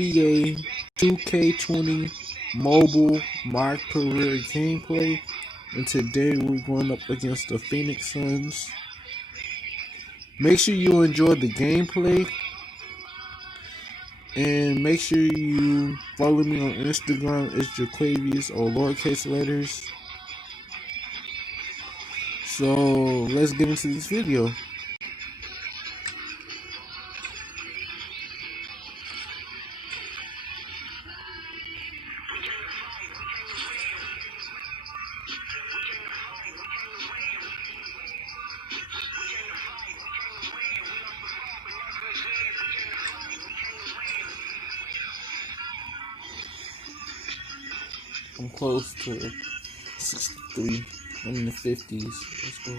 NBA 2K20 mobile my career gameplay, and today we're going up against the Phoenix Suns. Make sure you enjoy the gameplay, and make sure you follow me on Instagram. It's Jaquavius or lowercase letters. So let's get into this video. I'm close to 63. I'm in the 50s. Let's go.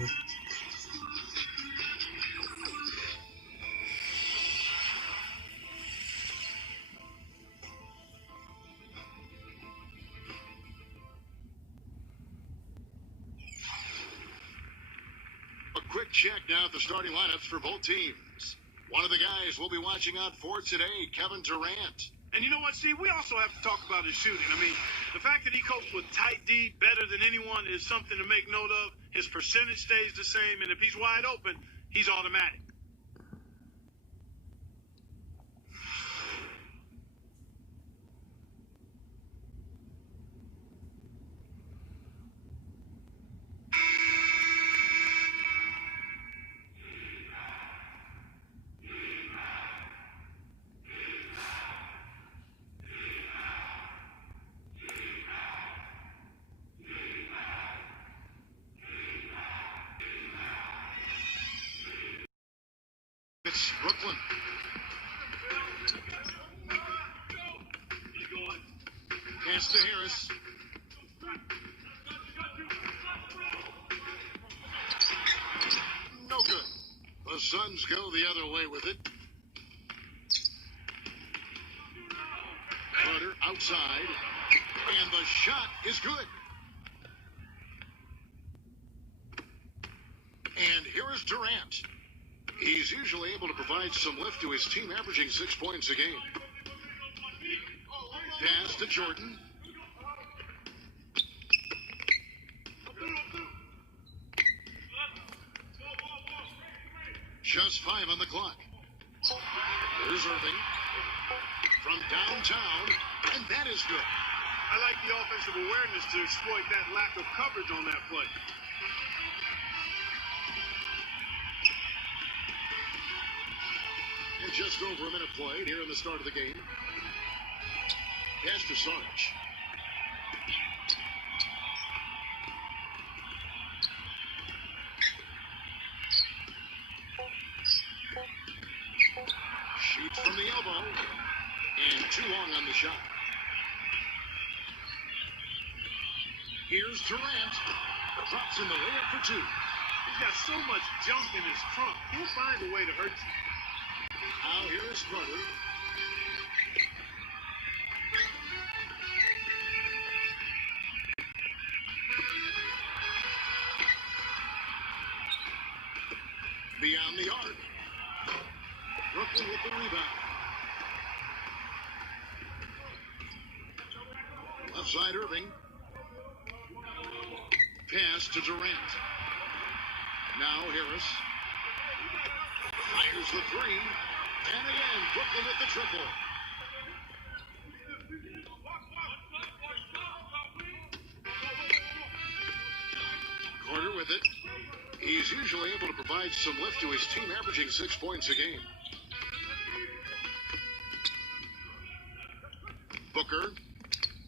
A quick check now at the starting lineups for both teams. One of the guys we'll be watching out for today, Kevin Durant. And you know what, Steve? We also have to talk about his shooting. I mean, the fact that he copes with tight D better than anyone is something to make note of. His percentage stays the same, and if he's wide open, he's automatic. It's Brooklyn. Pass to Harris. No good. The Suns go the other way with it. Carter outside. And the shot is good. And here is Durant. He's usually able to provide some lift to his team, averaging 6 points a game. Pass to Jordan. Just 5 on the clock. Here's Irving from downtown, and that is good. I like the offensive awareness to exploit that lack of coverage on that play. And just over a minute played here in the start of the game. Pass to Sarge. Shoots from the elbow. And too long on the shot. Here's Durant. Drops in the layup for 2. He's got so much junk in his trunk. He'll find a way to hurt you. Now here is Carter. Beyond the arc. Brooklyn with the rebound. Left side Irving. Pass to Durant. Now Harris. Fires the 3. And again, Brooklyn with the triple. Carter with it. He's usually able to provide some lift to his team, averaging 6 points a game. Booker,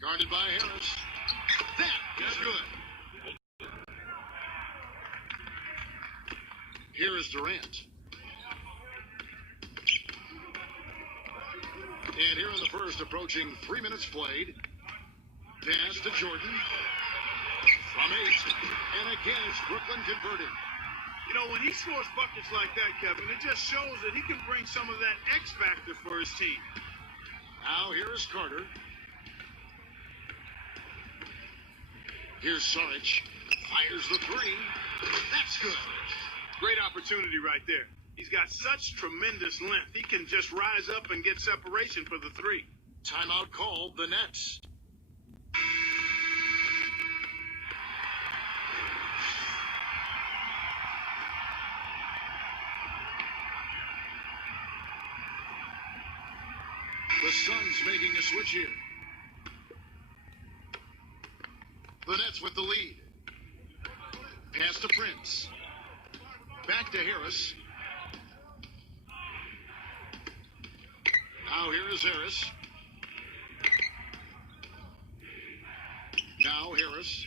guarded by Harris. That is good. Here is Durant. And here in the first, approaching 3 minutes played. Pass to Jordan. From 8. And again, it's Brooklyn converting. You know, when he scores buckets like that, Kevin, it just shows that he can bring some of that X factor for his team. Now here is Carter. Here's Saric. Fires the 3. That's good. Great opportunity right there. He's got such tremendous length. He can just rise up and get separation for the 3. Timeout called the Nets. The Suns making a switch here. The Nets with the lead. Pass to Prince. Back to Harris. Now here is Harris. Now Harris.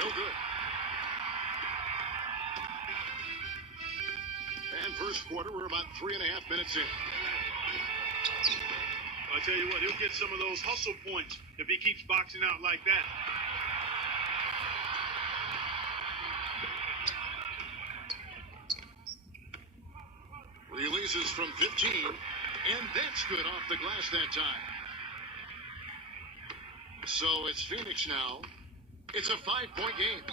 No good. And first quarter, we're about 3.5 minutes in. I tell you what, he'll get some of those hustle points if he keeps boxing out like that. Releases from 15, and that's good off the glass that time. So it's Phoenix now. It's a 5-point game.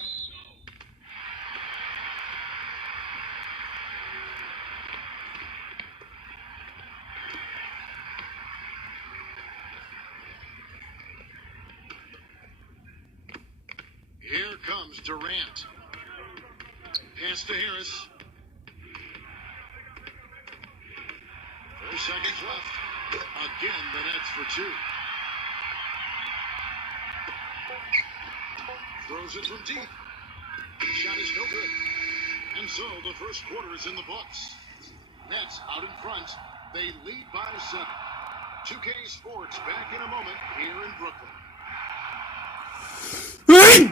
Here comes Durant. Pass to Harris. 4 seconds left. Again, the Nets for 2. Throws it from deep. Shot is no good. And so the first quarter is in the books. Nets out in front. They lead by 7. 2K Sports back in a moment here in Brooklyn.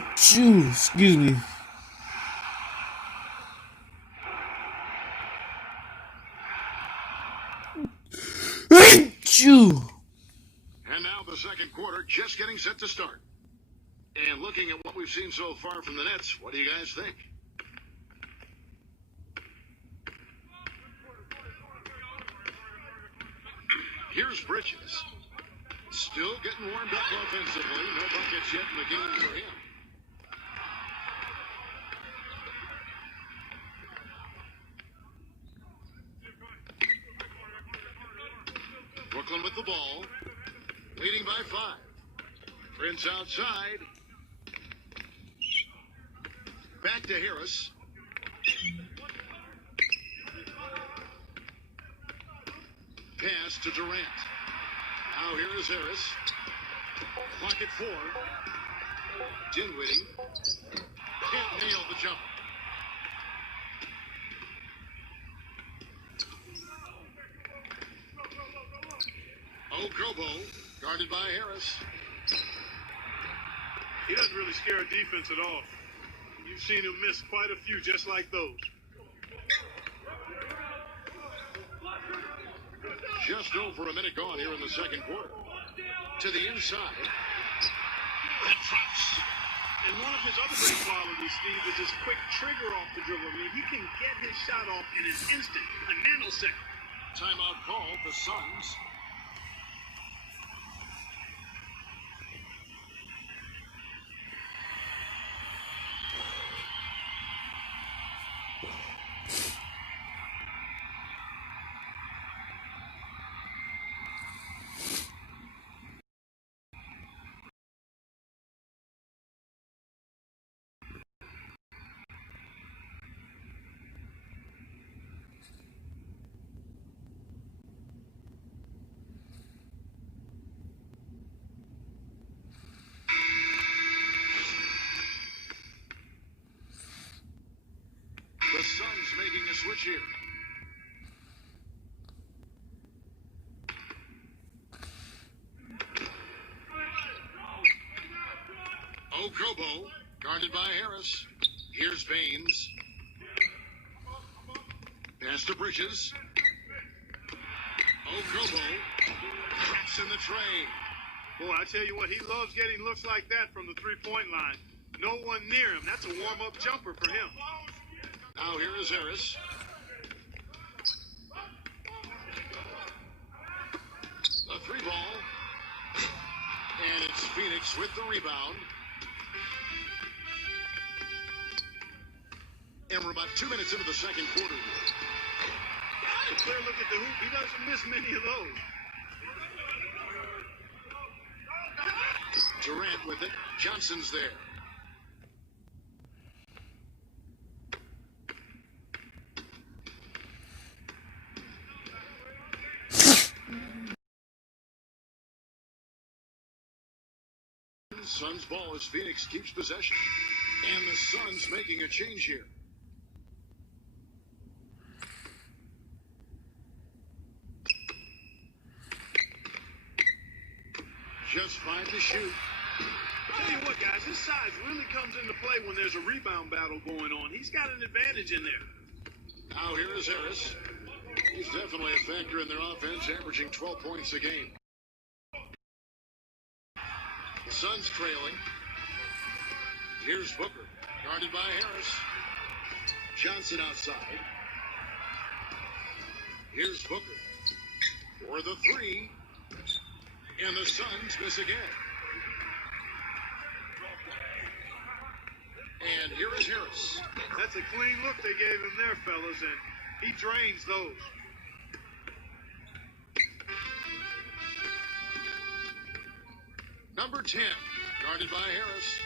Excuse me. And now the second quarter just getting set to start. And looking at what we've seen so far from the Nets, what do you guys think? Here's Bridges. Still getting warmed up offensively. No buckets yet in the game for him. Brooklyn with the ball. Leading by 5. Prince outside. Back to Harris. Pass to Durant. Now here is Harris. Clock at 4. Dinwiddie. Can't nail the jump. Okobo, guarded by Harris. He doesn't really scare a defense at all. You've seen him miss quite a few just like those. Just over a minute gone here in the second quarter. To the inside. That drops. And one of his other great qualities, Steve, is his quick trigger off the dribble. I mean, he can get his shot off in an instant, a nanosecond. Timeout called the Suns. The Suns making a switch here. Okobo, guarded by Harris. Here's Baines. Pass to Bridges. Okobo cracks in the tray. Boy, I tell you what, he loves getting looks like that from the three-point line. No one near him. That's a warm-up jumper for him. Now here is Harris. A 3-ball. And it's Phoenix with the rebound. And we're about 2 minutes into the second quarter here. clear look at the hoop. He doesn't miss many of those. Durant with it. Johnson's there. Suns ball as Phoenix keeps possession. And the Suns making a change here. Just 5 to shoot. Tell you what, guys, his size really comes into play when there's a rebound battle going on. He's got an advantage in there. Now here is Harris. He's definitely a factor in their offense, averaging 12 points a game. The Suns trailing. Here's Booker, guarded by Harris. Johnson outside. Here's Booker for the 3. And the Suns miss again. And here is Harris. That's a clean look they gave him there, fellas, and he drains those. Number 10, guarded by Harris.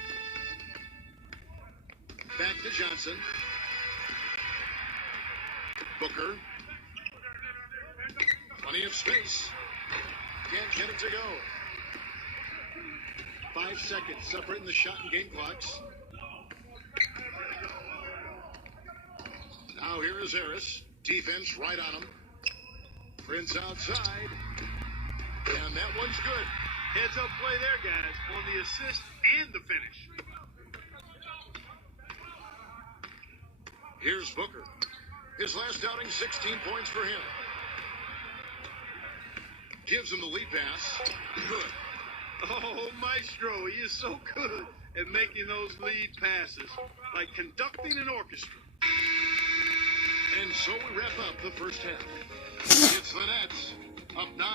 Back to Johnson. Booker. Plenty of space. Can't get it to go. 5 seconds separating the shot and game clocks. Now here is Harris. Defense right on him. Prince outside. And that one's good. Heads up play there, guys, on the assist and the finish. Here's Booker. His last outing, 16 points for him. Gives him the lead pass. Good. Oh, Maestro, he is so good at making those lead passes, like conducting an orchestra. And so we wrap up the first half. It's the Nets, up 9.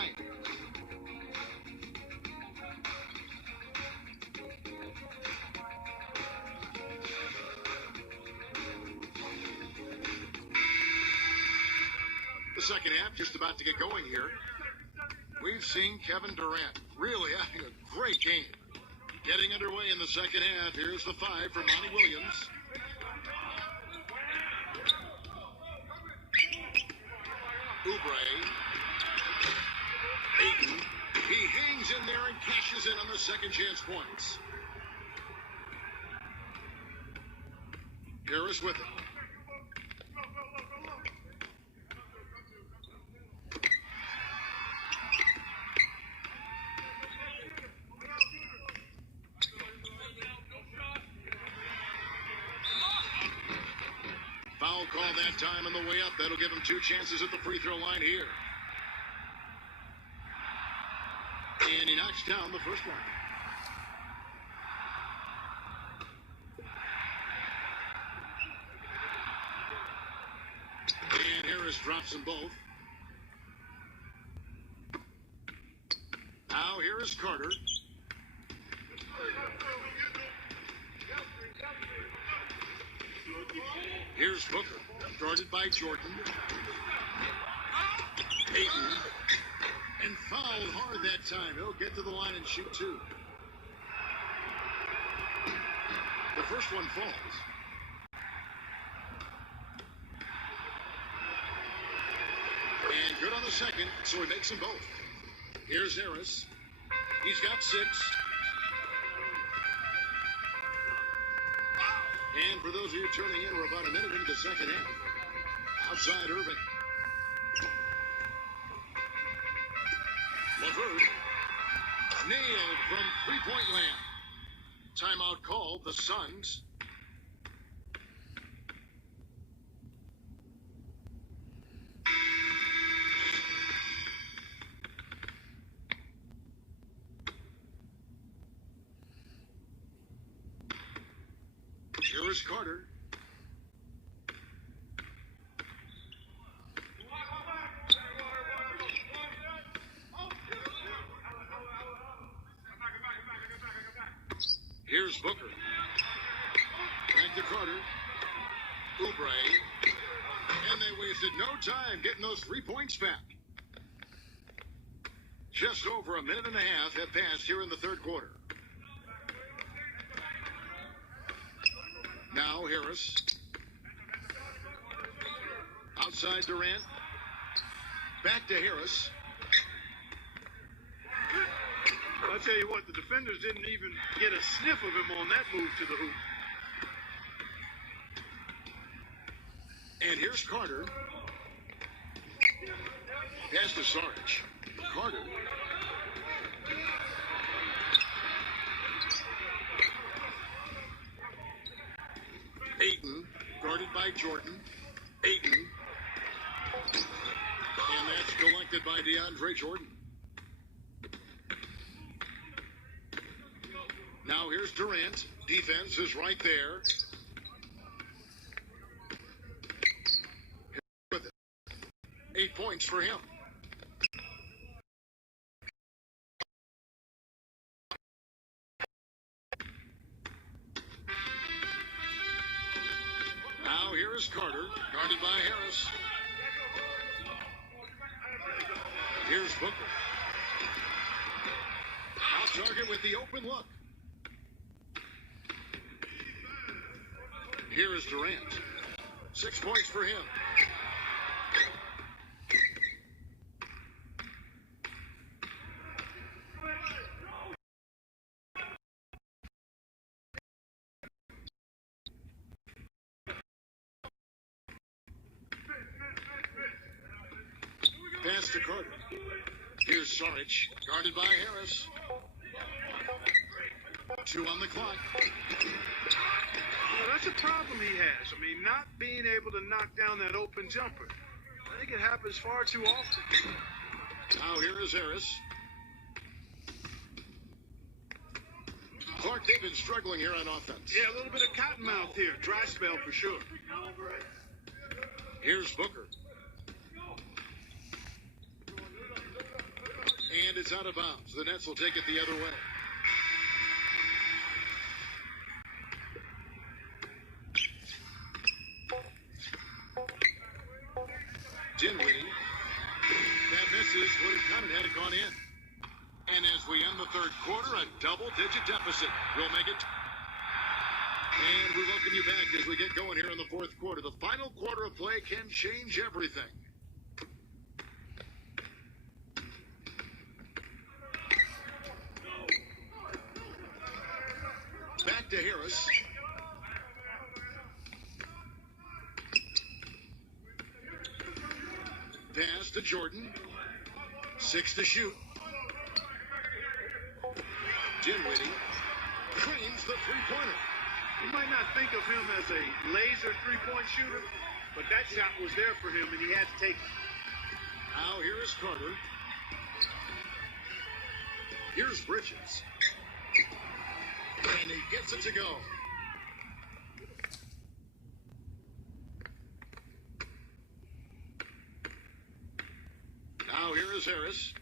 The second half just about to get going here. We've seen Kevin Durant really having a great game. Getting underway in the second half. Here's the 5 for Monty Williams. Oubre. Ayton. He hangs in there and cashes in on the second chance points. Harris with it. Foul call that time on the way up. That'll give him 2 chances at the free throw line here. And he knocks down the first one. And Harris drops them both. Now here is Carter. Here's Booker, guarded by Jordan. Ayton. And fouled hard that time. He'll get to the line and shoot 2. The first one falls. And good on the second, so he makes them both. Here's Harris. He's got 6. And for those of you tuning in, we're about a minute into the second half. Outside Irving. LeVert. Nailed from three-point land. Timeout called, the Suns. Here is Carter. Here's Booker. Back to Carter. Oubre. And they waste wasted no time getting those 3 points back. Just over a minute and a half have passed here in the third quarter. Now Harris. Outside Durant. Back to Harris. I'll tell you what, the defenders didn't even get a sniff of him on that move to the hoop. And here's Carter. Pass to Saric. Carter. Ayton, guarded by Jordan. Ayton. And that's collected by DeAndre Jordan. Now here's Durant. Defense is right there. With it. 8 points for him. Now here is Carter, guarded by Harris. Here's Booker. Out target with the open look. Here is Durant. 6 points for him. Pass to Carter. Here's Saric, guarded by Harris. 2 on the clock. Well, that's a problem he has. I mean, not being able to knock down that open jumper. I think it happens far too often. Now here is Harris. Clark, they've been struggling here on offense. Yeah, a little bit of cottonmouth here. Dry spell for sure. Here's Booker. And it's out of bounds. The Nets will take it the other way. Dinwiddie. That misses. Would have counted had it gone in. And as we end the third quarter, a double-digit deficit will make it. And we welcome you back as we get going here in the fourth quarter. The final quarter of play can change everything. Back to Harris. Pass to Jordan. 6 to shoot. Dinwiddie creams the three-pointer. You might not think of him as a laser three-point shooter, but that shot was there for him, and he had to take it. Now here is Carter. Here's Bridges. And he gets it to go. Now here is Harris.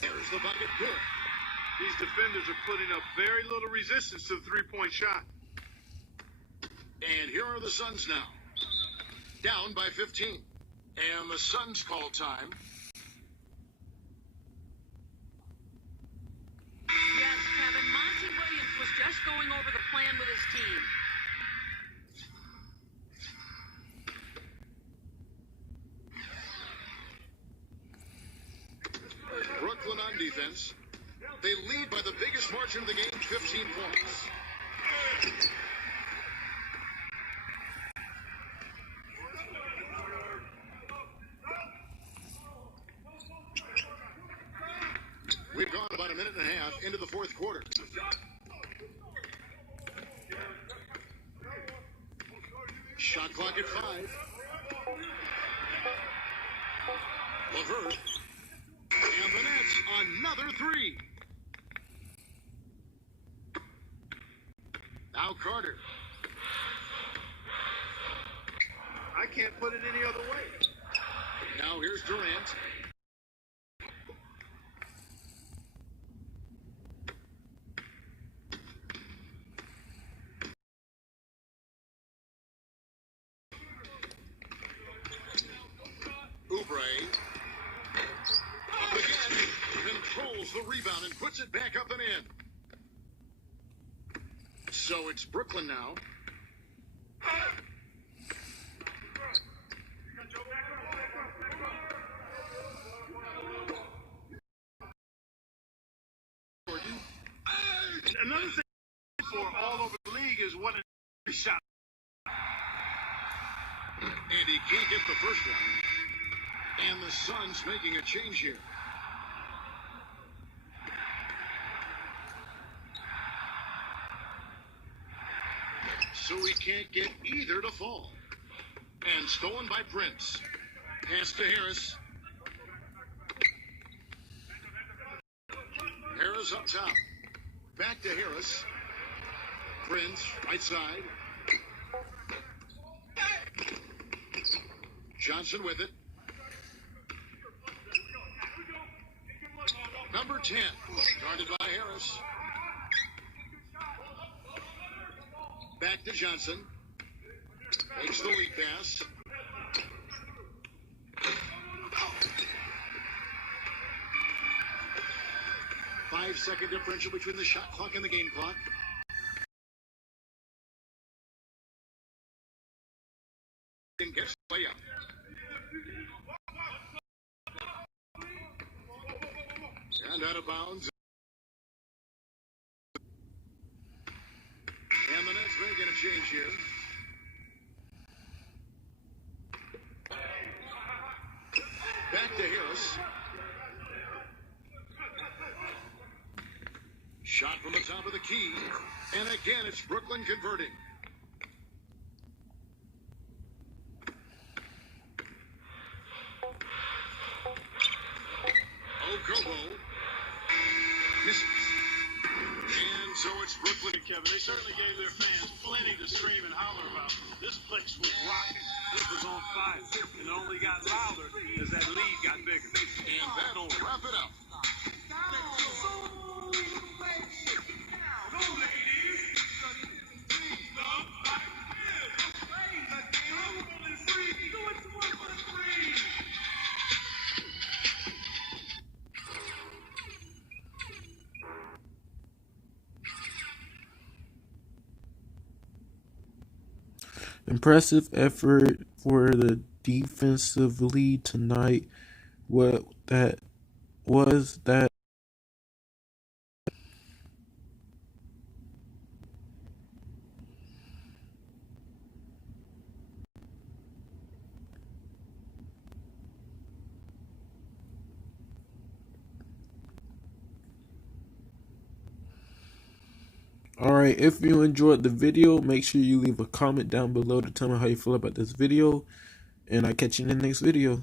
There's the bucket. Good. These defenders are putting up very little resistance to the three-point shot. And here are the Suns now. Down by 15. And the Suns call time. Yes, Kevin. Monty Williams was just going over the plan with his team. Brooklyn on defense. They lead by the biggest margin of the game, 15 points. We've gone about a minute and a half into the fourth quarter. Shot clock at 5. LeVert. And the Nets, another 3. Now Carter. I can't put it any other way. Now here's Durant. steals the rebound and puts it back up and in. So it's Brooklyn now. Another thing for all over the league is what a shot. And he can't get the first one. And the Suns making a change here. So he can't get either to fall. And stolen by Prince. Pass to Harris. Harris up top. Back to Harris. Prince, right side. Johnson with it. Number 10, guarded by Harris. Back to Johnson. Makes the lead pass. Five-second differential between the shot clock and the game clock. And gets the layup. And out of bounds. And the Nets making a change here. Back to Harris. Shot from the top of the key. And again, it's Brooklyn converting. Okobo misses. And so it's Brooklyn. Kevin, they certainly gave their fans plenty to scream and holler about. This place was rocking. This was on fire. And it only got louder as that lead got bigger. And that'll wrap it up. Impressive effort for the defensively tonight. What that was that. Alright, if you enjoyed the video, make sure you leave a comment down below to tell me how you feel about this video. And I'll catch you in the next video.